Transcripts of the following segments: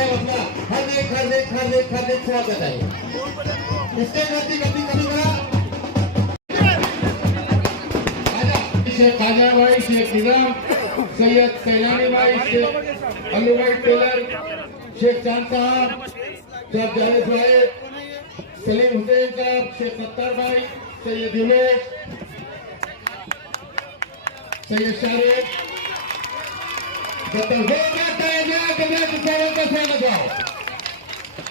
Sanjay Nicole साहेब आपला हार्दिक हार्दिक हार्दिक हार्दिक स्वागत आहे स्टेजवरती गर्दी कमी करा शेख खाजाभाई शेख निजाम सैयद सैलानी भाई शेख अल्लूभाई टेलर शेख चांद साहब शेख जावेद साहेब सलीम हुसैन साहब शेख सत्तार भाई सैयद युमेश सैयद शारिफ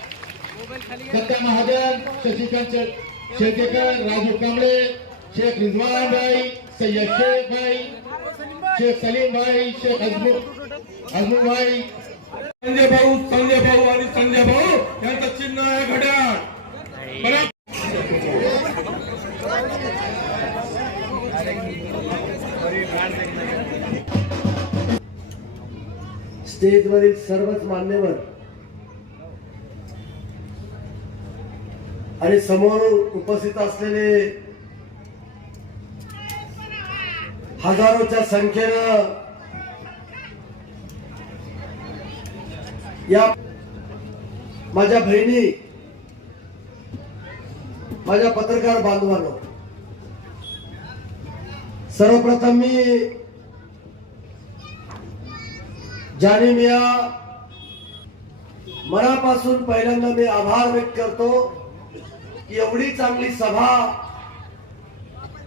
सत्या महाजन शशिकांत शेट- शेटेकर राजू कांबळे शेख रिजवान भाई सय्यद शेख भाई शेख सलीम भाई शेख अजमू अजमू भाई संजय भाऊ संजय भाऊ आणि संजय भाऊ यांचं चिन्ह आहे घड्याळ बरं स्टेजवरील सर्वच मान्यवर. आणि समोर उपस्थित असलेले हजारोच्या संख्येनं या माझ्या बहिणी माझ्या पत्रकार बांधवांनो सर्वप्रथम मी जाणीव मनापासून पहिल्यांदा मी आभार व्यक्त करतो की एवढी चांगली सभा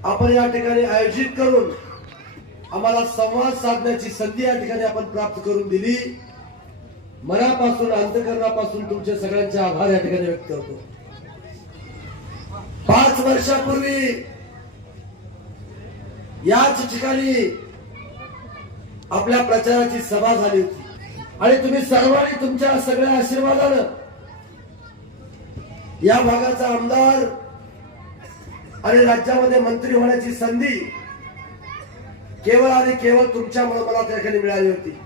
आपण या ठिकाणी आयोजित करून आम्हाला संवाद साधण्याची संधी या ठिकाणी आपण प्राप्त करून दिली. मनापासून अंतकरणापासून तुमच्या सगळ्यांचे आभार या ठिकाणी व्यक्त करतो. पाच वर्षापूर्वी याच ठिकाणी आपल्या प्रचाराची सभा झाली होती. आणि तुम्ही सर्वांनी तुमच्या सगळ्या आशीर्वादानं या भागाचा आमदार आणि राज्यामध्ये मंत्री होण्याची संधी केवळ आणि केवळ तुमच्यामुळे मला त्या ठिकाणी मिळाली होती.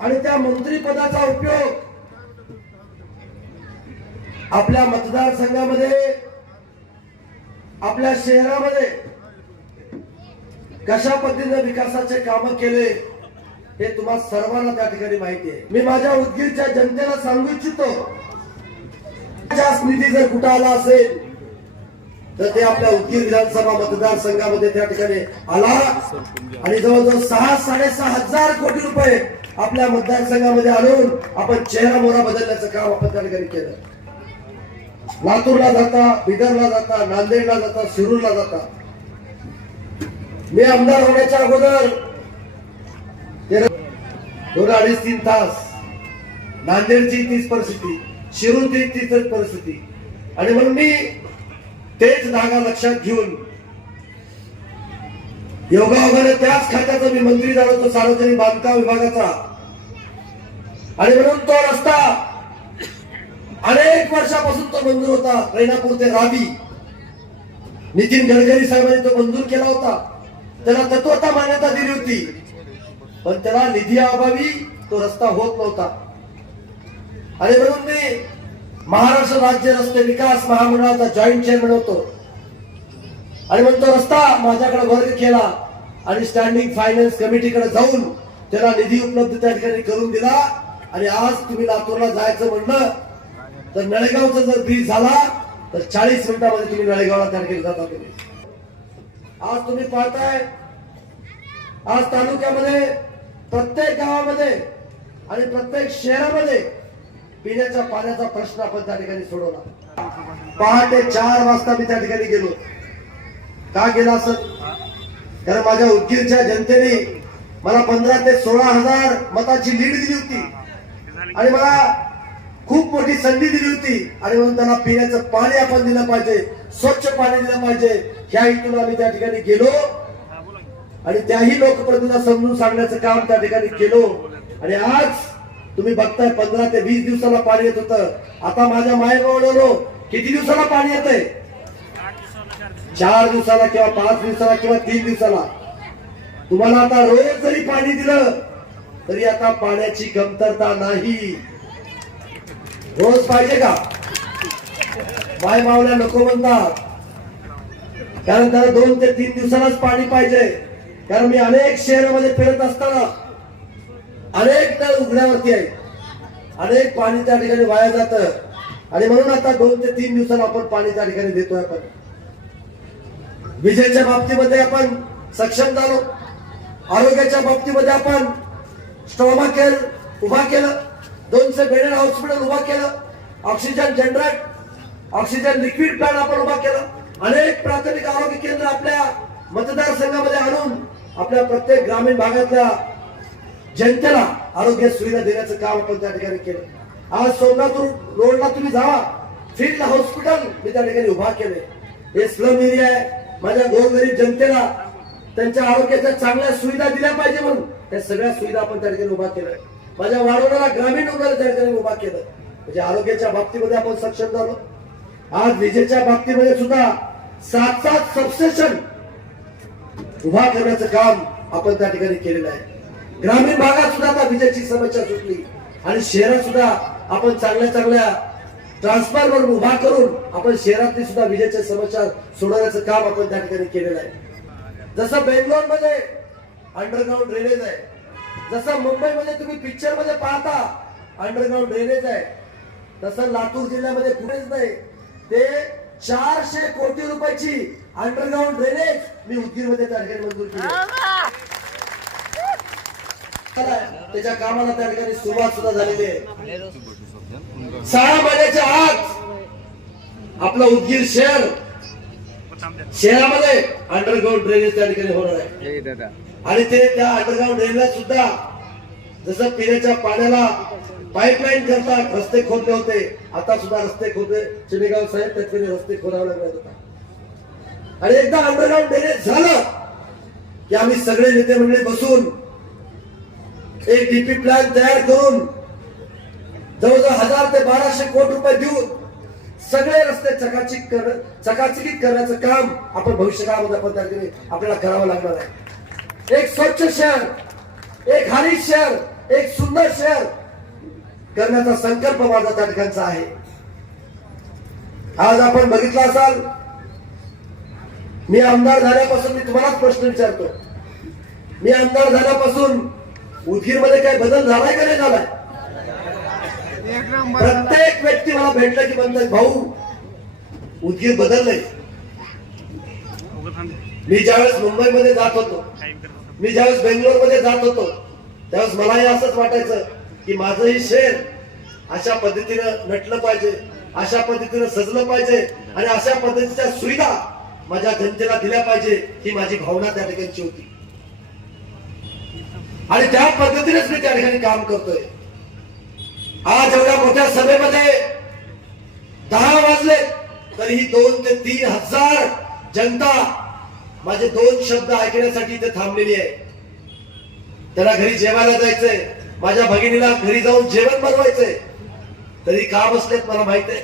आणि त्या मंत्रीपदाचा उपयोग आपल्या मतदारसंघामध्ये आपल्या शहरामध्ये कशा पद्धतीने विकासाचे काम केले हे तुम्हा सर्वांना त्या ठिकाणी माहिती आहे. मी माझ्या उदगीरच्या जनतेला सांगू इच्छितो जास्त निधी जर कुठं आला असेल तर ते आपल्या उदगीर विधानसभा मतदारसंघामध्ये त्या ठिकाणी आला. आणि जवळजवळ सहा साडेसहा हजार कोटी रुपये आपल्या मतदारसंघामध्ये आणून आपण चेहरा मोहरा बदलण्याचं काम आपण त्या ठिकाणी केलं. लातूरला जाता बिदरला जाता नांदेडला जाता शिरूरला जाता. मी आमदार होण्याच्या अगोदर दोन अडीच तीन तास नांदेडची तीच परिस्थिती शिरूरची तीच परिस्थिती. आणि म्हणून मी तेच धागा लक्षात घेऊन योगायोगाने त्याच खात्याचा मी मंत्री झालो होतो सार्वजनिक बांधकाम विभागाचा. आणि म्हणून तो रस्ता अनेक वर्षापासून तो मंजूर होता रेणापूर ते राबी नितीन गडकरी साहेबांनी तो मंजूर केला होता. त्याला तत्वता मान्यता दिली होती. पण त्याला निधी अभावी तो रस्ता होत नव्हता. आणि म्हणून मी महाराष्ट्र राज्य रस्ते विकास महामंडळाचा जॉईंट चेअरमन होतो. आणि मग तो रस्ता माझ्याकडे वर्ग केला आणि स्टँडिंग फायनान्स कमिटीकडे जाऊन त्याला निधी उपलब्ध त्या ठिकाणी करून दिला. आणि आज तुम्ही लातूरला जायचं म्हणलं तर नळेगावचा जर ब्रिज झाला तर चाळीस मिनिटामध्ये तुम्ही नळेगावला त्या ठिकाणी जाता तुम्ही. आज तुम्ही पाहताय आज तालुक्यामध्ये प्रत्येक गावामध्ये आणि प्रत्येक शहरामध्ये पिण्याच्या पाण्याचा प्रश्न आपण त्या ठिकाणी सोडवला. पहाटे चार वाजता मी त्या ठिकाणी गेलो. का गेला असं कारण माझ्या उदगीरच्या जनतेने मला पंधरा ते सोळा हजार मताची लीड दिली होती. आणि मला खूप मोठी संधी दिली होती. आणि म्हणून त्यांना पिण्याचं पाणी आपण दिलं पाहिजे. स्वच्छ पाणी दिलं पाहिजे. ह्या हेतून आम्ही त्या ठिकाणी गेलो. आणि त्याही लोकप्रतिनिधीला समजून सांगण्याचं काम त्या ठिकाणी केलो. आणि आज तुम्ही बघताय पंधरा ते वीस दिवसाला पाणी येत होतं. आता माझ्या मायगावलो किती दिवसाला पाणी येतंय? चार दिवसाला किंवा पाच दिवसाला किंवा तीन दिवसाला. तुम्हाला आता रोज जरी पाणी दिलं तरी आता पाण्याची कमतरता नाही. रोज पाहिजे का? पाय मावल्या नको म्हणतात. कारण त्याला दोन ते तीन दिवसालाच पाणी पाहिजे. कारण मी अनेक शहरामध्ये फिरत असताना अनेक नळ उघड्यावरती आहे. अनेक पाणी त्या ठिकाणी वाया जात. आणि म्हणून आता दोन ते तीन दिवसाला आपण पाणी त्या ठिकाणी देतोय आपण. विजेच्या बाबतीमध्ये आपण सक्षम झालो. आरोग्याच्या बाबतीमध्ये आपण स्ट्रॉमा केअर उभा केलं. दोनशे बेडेड हॉस्पिटल उभा केलं. Oxygen generate oxygen liquid plan आपण उभा केला. अनेक प्राथमिक आरोग्य केंद्र आपल्या मतदारसंघामध्ये आणून आपल्या प्रत्येक ग्रामीण भागातल्या जनतेला आरोग्य सुविधा देण्याचं काम आपण त्या ठिकाणी केलं. आज सोमनाथ रोडला तुम्ही जावा. फील्ड हॉस्पिटल मी त्या ठिकाणी उभा केले हे स्लम एरिया आहे. माझ्या गोरगरीब जनतेला त्यांच्या आरोग्याच्या चांगल्या सुविधा दिल्या पाहिजे म्हणून त्या सगळ्या सुविधा आपण त्या ठिकाणी उभा केल्या. माझ्या वाढवण्याला ग्रामीण रुग्णालय त्या ठिकाणी उभा केलं म्हणजे आरोग्याच्या बाबतीमध्ये आपण सक्षम झालो. आज विजेच्या बाबतीमध्ये सुद्धा सात सात सबस्टेशन उभा करण्याचं काम आपण त्या ठिकाणी केलेलं आहे. ग्रामीण भागात सुद्धा आता विजेची समस्या सुटली. आणि शहरात सुद्धा आपण चांगल्या चांगल्या ट्रान्सफॉर्मर उभा करून आपण शहरातली सुद्धा विजेच्या समस्या सोडवण्याचं काम आपण त्या ठिकाणी केलेलं आहे. जसं बेंगलोरमध्ये अंडरग्राऊंड ड्रेनेज आहे. जसं मुंबईमध्ये तुम्ही पिक्चरमध्ये पाहता अंडरग्राऊंड ड्रेनेज आहे. तसं लातूर जिल्ह्यामध्ये कुठेच नाही. ते चारशे कोटी रुपयाची अंडरग्राऊंड ड्रेनेज मी उदगीरमध्ये त्या ठिकाणी मंजूर केली त्याच्या कामाला त्या ठिकाणी सुरुवात सुद्धा झालेली आहे. सहा महिन्याच्या आत आपलं उदगीर शहर शहरामध्ये अंडरग्राऊंड ड्रेनेज त्या ठिकाणी होणार आहे. आणि ते त्या अंडरग्राऊंड ड्रेनला सुद्धा जसं पिण्याच्या पाण्याला पाईपलाईन करता रस्ते खोदले होते. आता सुद्धा रस्ते खोदले. चिमेगाव साहेब त्याच्याने रस्ते खोदावे लागले होता. आणि एकदा अंडरग्राऊंड ड्रेनेज झालं की आम्ही सगळे नेते मंडळी बसून एक डीपी प्लॅन तयार करून जवळजवळ हजार ते बाराशे कोटी रुपये देऊन सगळे रस्ते चकाचिक कर चकाचकीत करण्याचं काम आपण भविष्यकाळामध्ये आपण त्या ठिकाणी आपल्याला करावं लागणार आहे. एक स्वच्छ शहर एक हरित शहर एक सुंदर शहर करण्याचा संकल्प माझा त्या ठिकाणचा आहे. आज आपण बघितलं असाल मी आमदार झाल्यापासून मी तुम्हालाच प्रश्न विचारतो. मी आमदार झाल्यापासून उदगीरमध्ये काही बदल झालाय का नाही झालाय? प्रत्येक व्यक्ती मला भेटलं की म्हणतात भाऊ उदगीर बदललंय. मी ज्यावेळेस मुंबईमध्ये जात होतो मी ज्यावेळेस बेंगलोरमध्ये जात होतो त्यावेळेस मलाही असंच वाटायचं की माझंही शेर अशा पद्धतीनं नटलं पाहिजे अशा पद्धतीनं सजलं पाहिजे आणि अशा पद्धतीच्या सुविधा माझ्या जनतेला दिल्या पाहिजे ही माझी भावना त्या ठिकाणची होती. आणि त्या पद्धतीनेच मी त्या ठिकाणी काम करतोय. आज एवढ्या मोठ्या सभेमध्ये दहा वाजले तरीही दोन ते तीन हजार जनता माझे दोन शब्द ऐकण्यासाठी इथे थांबलेली आहे. त्याला घरी जेवायला जायचंय. माझ्या भगिनीला घरी जाऊन जेवण बनवायचंय. तरी का बसलेत मला माहीत आहे?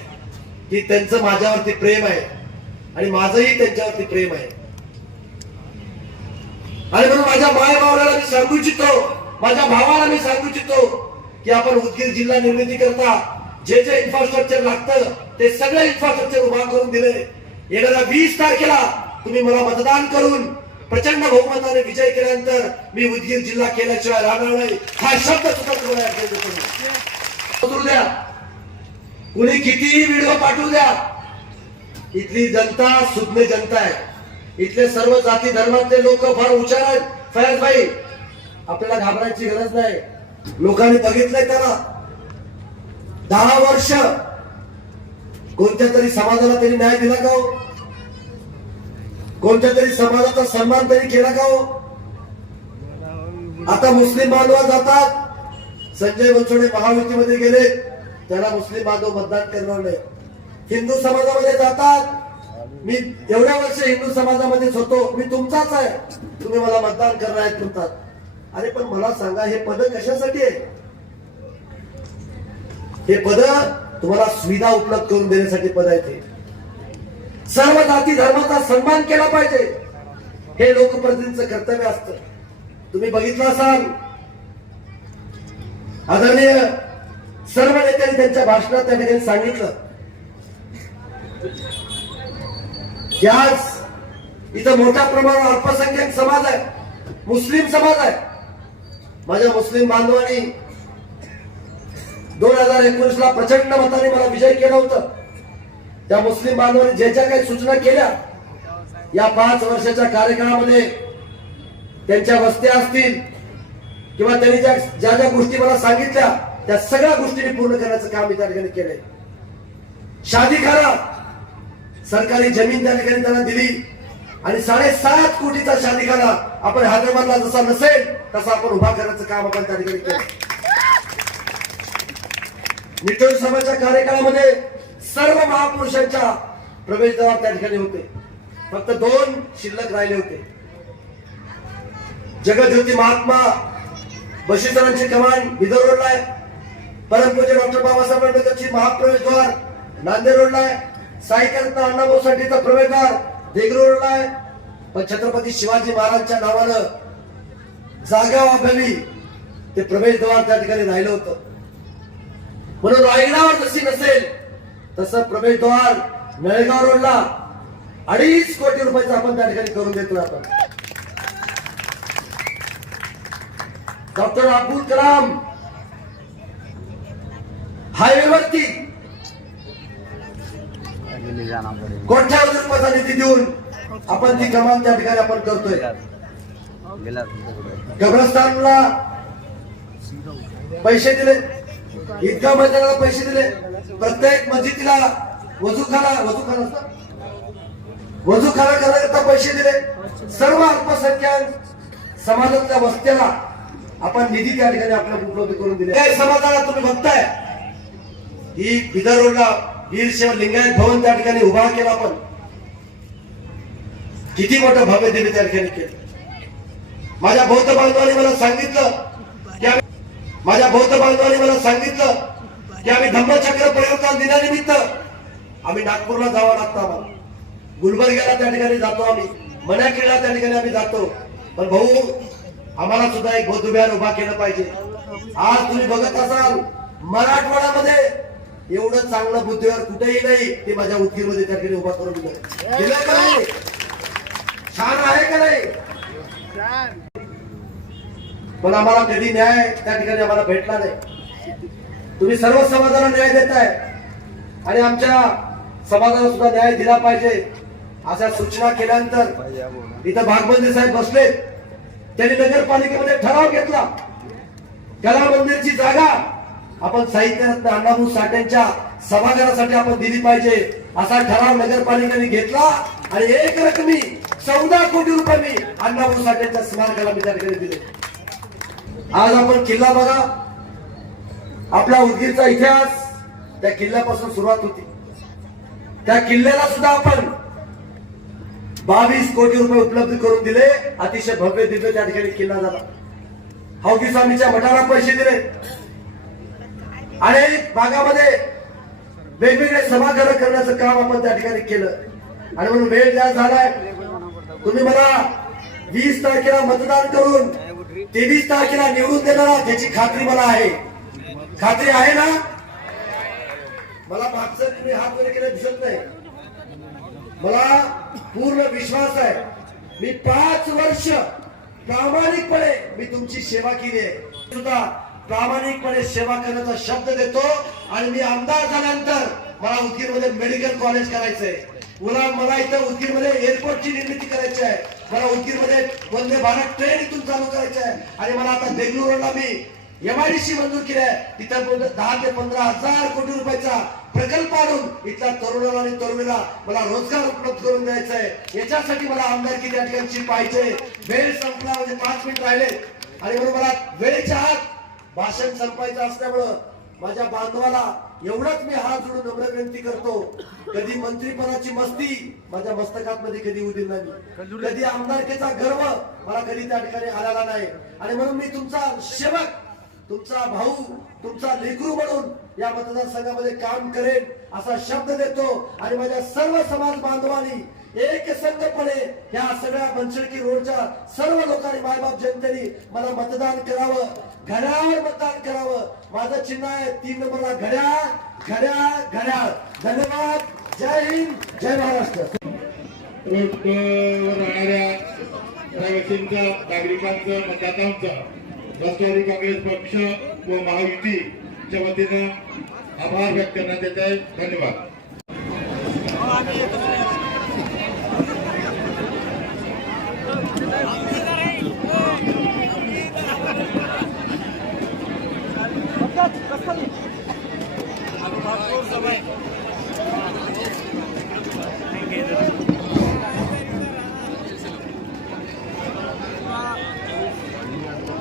की त्यांचं माझ्यावरती प्रेम आहे आणि माझंही त्यांच्यावरती प्रेम आहे. आणि म्हणून माझ्या माय भावाला मी सांगू इच्छितो माझ्या भावाला मी सांगू इच्छितो की आपण उदगीर जिल्हा निर्मिती करता जे जे इन्फ्रास्ट्रक्चर लागतं ते सगळं इन्फ्रास्ट्रक्चर उभा करून दिले येणाऱ्या वीस तारखेला तुम्ही मला मतदान करून प्रचंड बहुमताने विजय केल्यानंतर मी उदगीर जिल्हा केल्याशिवाय राहणार नाही. हा शब्द सुद्धा तुम्हाला द्या. कुणी कितीही व्हिडिओ पाठवू द्या. इथली जनता सुज्ञ जनता आहे. इथले सर्व जाती धर्मातले लोक फार हुशार आहेत. फयाज भाई आपल्याला घाबरायची गरज नाही. लोकांनी बघितलंय त्याला. दहा वर्ष कोणत्या तरी समाजाला त्यांनी न्याय दिला का हो? कोणत्या तरी समाजाचा सन्मान तरी केला का हो? आता मुस्लिम बांधव जातात. संजय बनसोडे महायुतीमध्ये गेले. त्याला मुस्लिम बांधव मतदान करणार नाही. हिंदू समाजामध्ये जातात. मी एवढ्या वर्ष हिंदू समाजामध्येच होतो. मी तुमचाच आहे. तुम्ही मला मतदान करणार आहेत म्हणतात. अरे पण मला सांगा हे पद कशासाठी आहे? हे पद तुम्हाला सुविधा उपलब्ध करून देण्यासाठी पद आहे ते सर्व जाती धर्माचा सन्मान केला पाहिजे. हे लोकप्रतिनिधीचं कर्तव्य असतं. तुम्ही बघितलं असाल? आदरणीय सर्व नेत्यांनी त्यांच्या भाषणात त्या ठिकाणी सांगितलं. की आज इथं मोठ्या प्रमाणावर अल्पसंख्याक समाज आहे. मुस्लिम समाज आहे. माझ्या मुस्लिम बांधवांनी दोन हजार एकोणीस ला प्रचंड मताने मला विजय केलं होता. त्या मुस्लिम बांधवांनी ज्या ज्या काही सूचना केल्या या पाच वर्षाच्या कार्यकाळामध्ये त्यांच्या वस्त्या असतील किंवा त्यांनी ज्या ज्या ज्या गोष्टी मला सांगितल्या त्या सगळ्या गोष्टी पूर्ण करण्याचं काम मी त्या ठिकाणी केलंय. शादीखाना सरकारी जमीन त्या ठिकाणी त्यांना दिली आणि साडेसात कोटीचा शादीखाना आपण हैदराबादला जसा नसेल तसा आपण उभा करण्याचं काम आपण त्या ठिकाणी केलं निटोर सभाच्या कार्यकाळामध्ये सर्व महापुरुषांच्या प्रवेशद्वार त्या ठिकाणी होते. फक्त दोन शिल्लक राहिले होते. जगज्योती महात्मा बशीधरांची कमान बिदर रोडला आहे. परमपूज्य डॉक्टर बाबासाहेब आंबेडकरची महाप्रवेशद्वार नांदेड रोडला आहे. साईकरत्न अण्णाभाऊ साठीचा प्रवेशद्वार देगरू रोडला आहे. पण छत्रपती शिवाजी महाराजांच्या नावानं जागा अभावी ते प्रवेशद्वार त्या ठिकाणी राहिलं होतं. म्हणून रायगडावर जशी नसेल तसं प्रवेशद्वार नळेगाव रोडला अडीच कोटी रुपयाचं आपण त्या ठिकाणी करून देतोय आपण. डॉक्टर अब्दुल कलाम हायवेवरती कोट्यावधी रुपयाचा निधी देऊन आपण ती कमान त्या ठिकाणी आपण करतोय. कब्रस्तानला पैसे दिले. इतका मैदानाला पैसे दिले. प्रत्येक मस्जिदीला वजूखाना वजूखाना असतं? वजूखाना करण्याकरता पैसे दिले. सर्व अल्पसंख्याक समाजातल्या वस्त्याला आपण निधी त्या ठिकाणी आपल्याला उपलब्ध करून दिले. काही समाजाला तुम्ही बघताय. ही बिदर रोडला वीरशैव लिंगायत भवन त्या ठिकाणी उभा केला आपण. किती मोठं भव्य दिले त्या ठिकाणी केलं. माझ्या बौद्ध बांधवांनी मला सांगितलं की माझ्या बौद्ध बांधवाने मला सांगितलं की आम्ही धम्मचक्र परिवर्तन दिनानिमित्त आम्ही नागपूरला जावं लागतं आम्हाला. गुलबर्ग्याला त्या ठिकाणी जातो आम्ही. मण्याखेडला त्या ठिकाणी आम्ही जातो. पण भाऊ आम्हाला सुद्धा एक बौद्ध विहार उभा केलं पाहिजे. आज तुम्ही बघत असाल मराठवाड्यामध्ये एवढं चांगलं बुद्धिवर कुठेही नाही ते माझ्या उदगीरमध्ये त्या ठिकाणी उभा करून दिलं. दिलं का नाही? छान आहे का नाही? पण आम्हाला कधी न्याय त्या ठिकाणी आम्हाला भेटला नाही. तुम्ही सर्व समाजाला न्याय देताय. आणि आमच्या समाजाला सुद्धा न्याय दिला पाहिजे अशा सूचना केल्यानंतर इथं भागबंदी साहेब बसले. त्यांनी नगरपालिकेमध्ये ठराव घेतला. कला मंदिरची जागा आपण साहित्यरत्न अण्णाभाऊ साठ्यांच्या सभागारासाठी आपण दिली पाहिजे असा ठराव नगरपालिकेने घेतला. आणि एक रकमी चौदा कोटी रुपये मी अण्णाभाऊ साठ्यांच्या स्मारकाला मी त्या ठिकाणी दिले. आज आपण किल्ला बघा. आपला उदगीरचा इतिहास त्या किल्ल्यापासून सुरुवात होती. त्या किल्ल्याला सुद्धा आपण बावीस कोटी रुपये उपलब्ध करून दिले. अतिशय भव्य दिव्य त्या ठिकाणी किल्ला झाला. हौकी स्वामीच्या मठाला पैसे दिले. आणि भागामध्ये वेगवेगळे सभागृह करण्याचं काम आपण त्या ठिकाणी केलं. आणि म्हणून वेळ ज्या झालाय. तुम्ही मला वीस तारखेला मतदान करून तेवीस तारखेला निवडून देणार त्याची खात्री मला आहे. खात्री आहे ना? मला मागचं तुम्ही हात वगैरे केलं दिसत नाही. मला पूर्ण विश्वास आहे. मी पाच वर्ष प्रामाणिकपणे मी तुमची सेवा केली आहे. सुद्धा प्रामाणिकपणे सेवा करण्याचा शब्द देतो आणि मी आमदार झाल्यानंतर मला उदगीरमध्ये मेडिकल कॉलेज करायचंय. मला मला इथं उदगीरमध्ये एअरपोर्टची निर्मिती करायची आहे. मला उदगीरमध्ये वंदे भारत ट्रेन इथून चालू करायची आहे आणि मला आता बेंगळूर मी एमआयडीसी मंजूर केली आहे तिथं दहा ते पंधरा हजार कोटी रुपयाचा प्रकल्प आणून इथल्या तरुणाला आणि तरुणीला मला रोजगार उपलब्ध करून द्यायचा आहे याच्यासाठी मला आमदारकी त्या ठिकाणची पाहिजे वेळ संपला म्हणजे पाच मिनिट राहिले. आणि म्हणून मला वेळेच्या आत भाषण संपायचं असल्यामुळं माझ्या बांधवाला एवढंच मी हात जोडून नम्र विनंती करतो. कधी मंत्रीपदाची मस्ती माझ्या मस्तकात मध्ये कधी उदिल नाही. कधी आमदारकीचा गर्व मला कधी त्या ठिकाणी आलेला नाही. आणि म्हणून मी तुमचा सेवक तुमचा भाऊ तुमचा लेकरू म्हणून या मतदारसंघामध्ये काम करेन असा शब्द देतो. आणि माझ्या सर्व समाज बांधवांनी एक संघपणे या सगळ्या मनसडकी रोडच्या सर्व लोकांनी मायबाप जनतेने मला मतदान करावं. घड्याळ मतदान करावं. माझं चिन्ह आहे तीन नंबरला घड्याळ घड्याळ घड्याळ. धन्यवाद. जय हिंद जय महाराष्ट्र. राहणाऱ्या रहिवासींचा नागरिकांचं मतदातांचा. राष्ट्रवादी काँग्रेस पक्ष व महायुतीच्या वतीनं आभार व्यक्त करण्यात येत आहे. धन्यवाद.